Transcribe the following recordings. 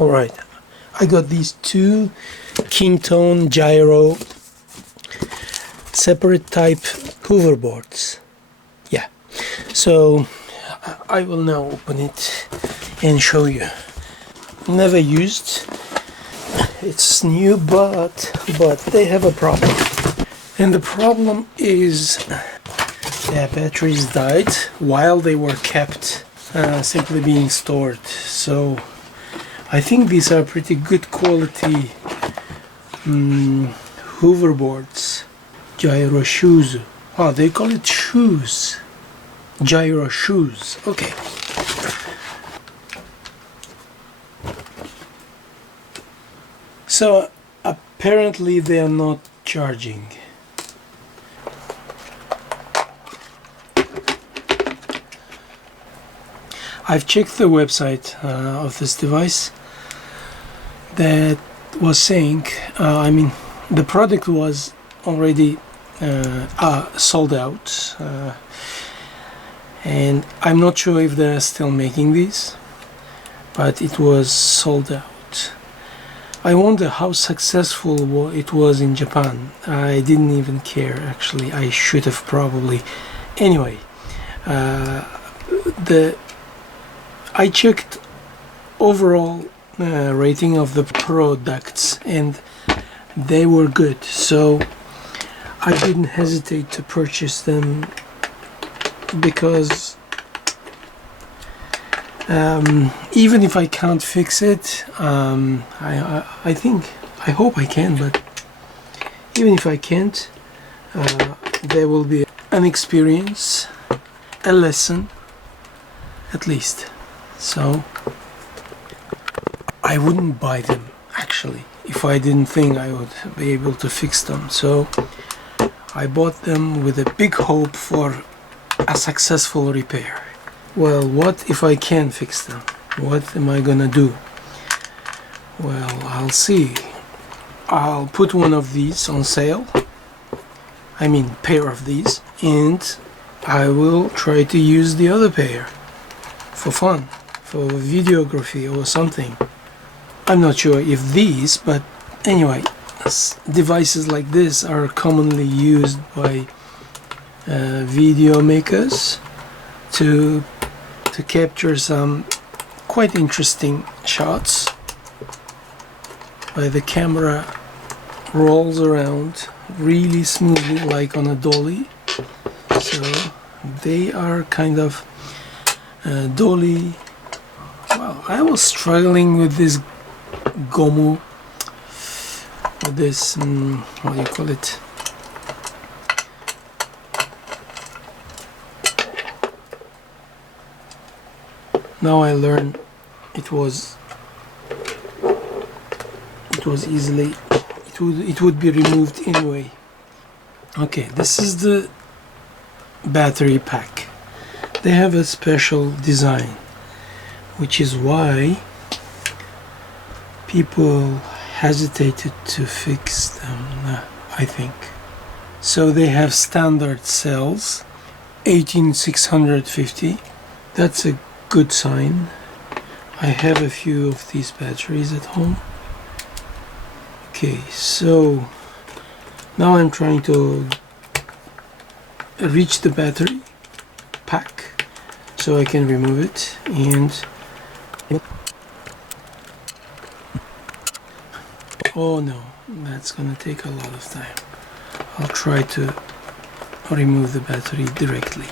Alright, I got these two Kingtone gyro separate type hoverboards. Yeah, so I will now open it and show you. Never used. It's new, but they have a problem. And the problem is their batteries died while they were kept simply being stored. So I think these are pretty good quality hoverboards. Gyro shoes. Oh, they call it shoes. Gyro shoes. Okay. So apparently they are not charging. I've checked the website of this device that was saying, the product was already sold out, and I'm not sure if they're still making these, but it was sold out. I wonder how successful it was in Japan. I didn't even care, actually. I should have probably. Anyway, I checked overall rating of the products and they were good, so I didn't hesitate to purchase them because even if I can't fix it, I hope I can, but even if I can't, there will be an experience, a lesson at least. So I wouldn't buy them actually if I didn't think I would be able to fix them. So I bought them with a big hope for a successful repair. Well, what if I can fix them? What am I gonna do? Well, I'll see. I'll put one of these on sale. I mean, pair of these, and I will try to use the other pair for fun, for videography or something. I'm not sure if these, but anyway, devices like this are commonly used by video makers to capture some quite interesting shots where the camera rolls around really smoothly like on a dolly. So they are kind of dolly. Well, I was struggling with this Gomu, with this what do you call it, now I learned it would be removed anyway. Okay, this is the battery pack. They have a special design, which is why people hesitated to fix them, I think. So they have standard cells, 18650. That's a good sign. I have a few of these batteries at home. Okay, so now I'm trying to reach the battery pack so I can remove it, and oh no, that's gonna take a lot of time. I'll try to remove the battery directly.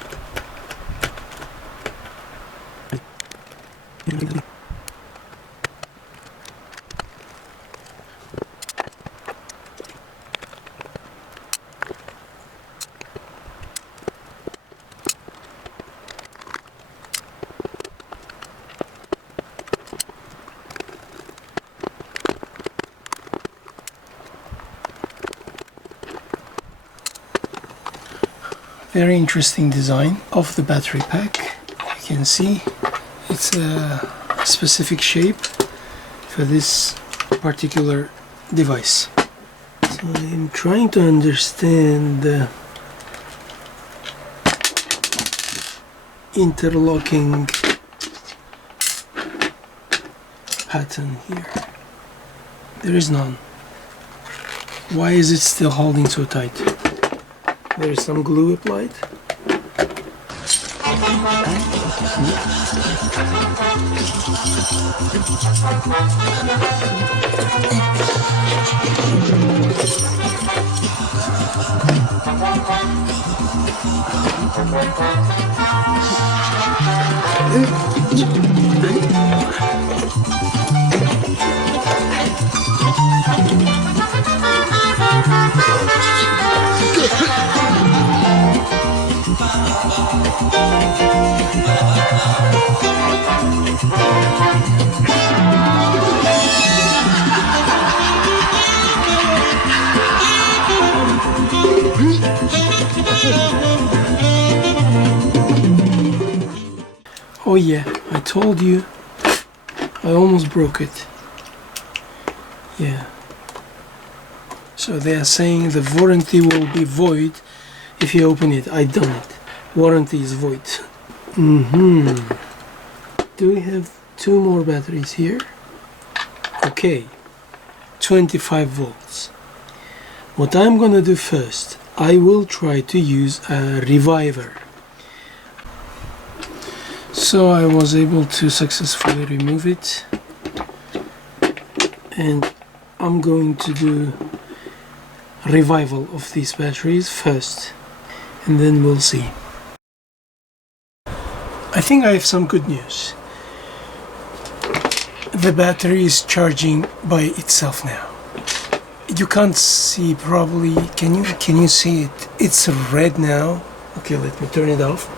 Very interesting design of the battery pack. You can see it's a specific shape for this particular device. So I'm trying to understand the interlocking pattern here? There is none. Why is it still holding so tight? There is some glue applied. Oh yeah, I told you, I almost broke it. Yeah. So they are saying the warranty will be void if you open it. I done it. Warranty is void. Do we have 2 more batteries here? Okay. 25 volts. What I'm gonna do first, I will try to use a reviver. So I was able to successfully remove it, and I'm going to do revival of these batteries first, and then we'll see. I think I have some good news. The battery is charging by itself now. You can't see probably, can you see it? It's red now. Okay, let me turn it off.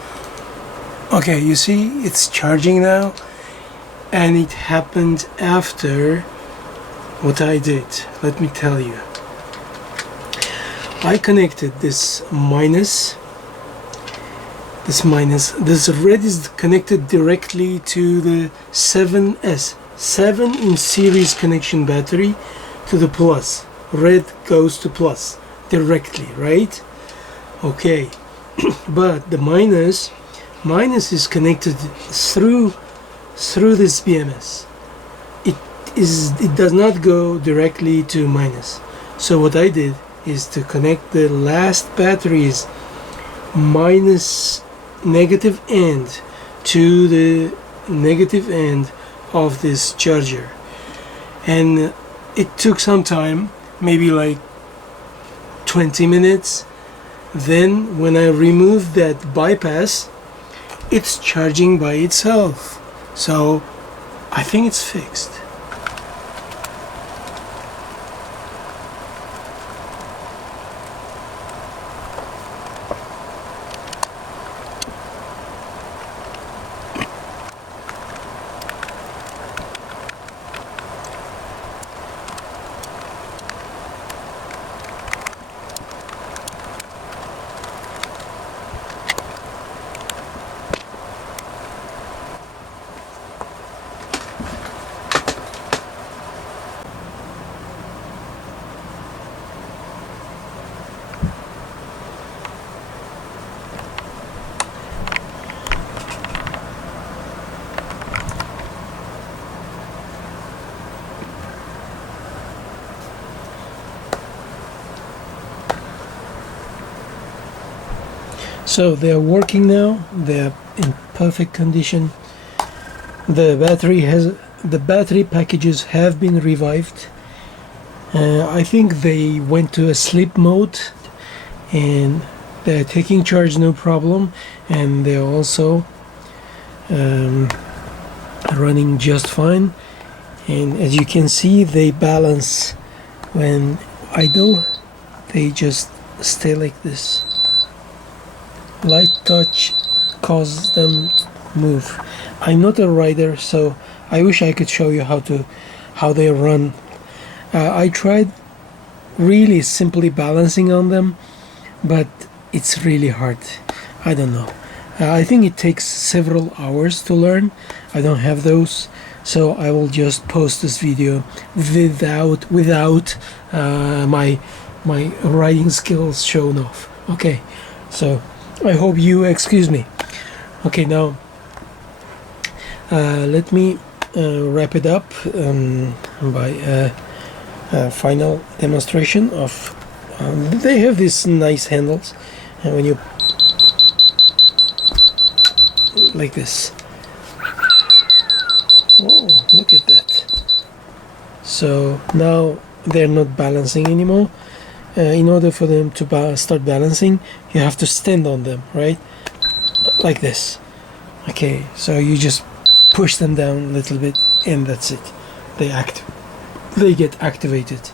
Okay, you see it's charging now, and it happened after what I did. Let me tell you. I connected this red is connected directly to the 7 in series connection battery to the plus. Red goes to plus directly, right? Okay, but the minus is connected through this BMS. It does not go directly to minus. So what I did is to connect the last battery's minus negative end to the negative end of this charger, and it took some time, maybe like 20 minutes. Then when I removed that bypass, it's charging by itself. So I think it's fixed. So they are working now. They're in perfect condition. The battery packages have been revived. I think they went to a sleep mode, and they're taking charge no problem, and they're also running just fine. And as you can see, they balance when idle. They just stay like this. Light touch causes them to move. I'm not a rider, so I wish I could show you how they run. I tried really simply balancing on them, but it's really hard. I don't know. I think it takes several hours to learn. I don't have those, so I will just post this video without my riding skills shown off. Okay, so I hope you excuse me. Okay, now let me wrap it up by a final demonstration of they have these nice handles, and when you like this, oh, look at that. So now they're not balancing anymore. In order for them to start balancing, you have to stand on them, right? Like this. Okay, so you just push them down a little bit, and that's it. They get activated.